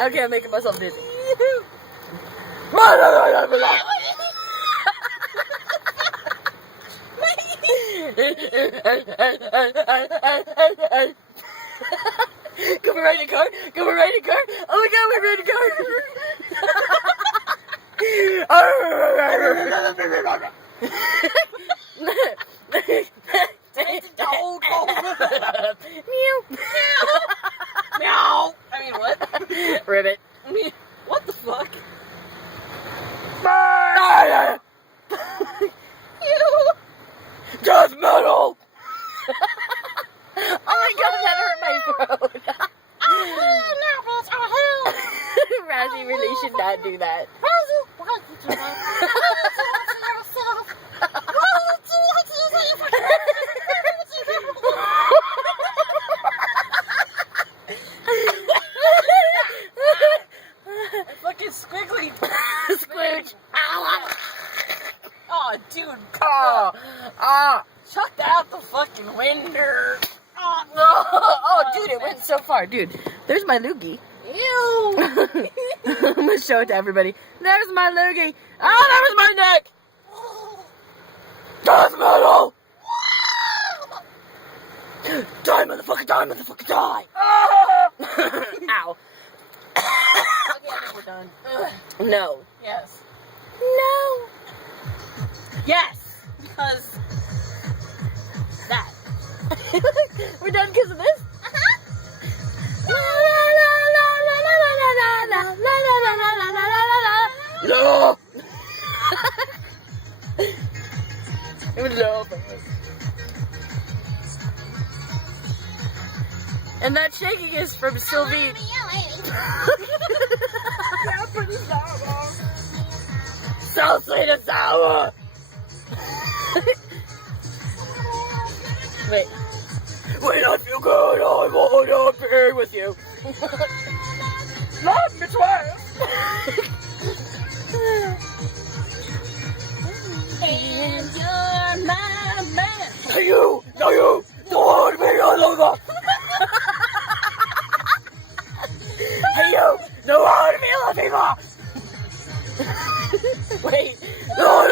Okay, I'm making myself dizzy. Can we ride a car? Can we ride a car? Oh my god, we're riding a car! It's a dog. Meow. Meow. I mean, what? Ribbit. What the fuck? Death metal! Oh my god, that hurt my throat. Razzie really should not do that. Fucking squiggly. Squooch. Oh, dude. Oh, Chuck out the fucking window. oh, dude, it went so far. Dude, there's my loogie. Ew. I'm gonna show it to everybody. There's my loogie. Oh, that was my neck. Death metal. Die, motherfucker, die, motherfucker, die. Ow. Okay, I think we're done. No. Yes. No. Yes. Because that. We're done because of this? No. It was low. And that shaking is from Sylvie. So sweet and sour. Wait. When I feel good, I want to be with you. Love me twice. And you're my man. Hey you, no you, don't want to be no longer. Hey you, don't want to be anymore. Wait. No.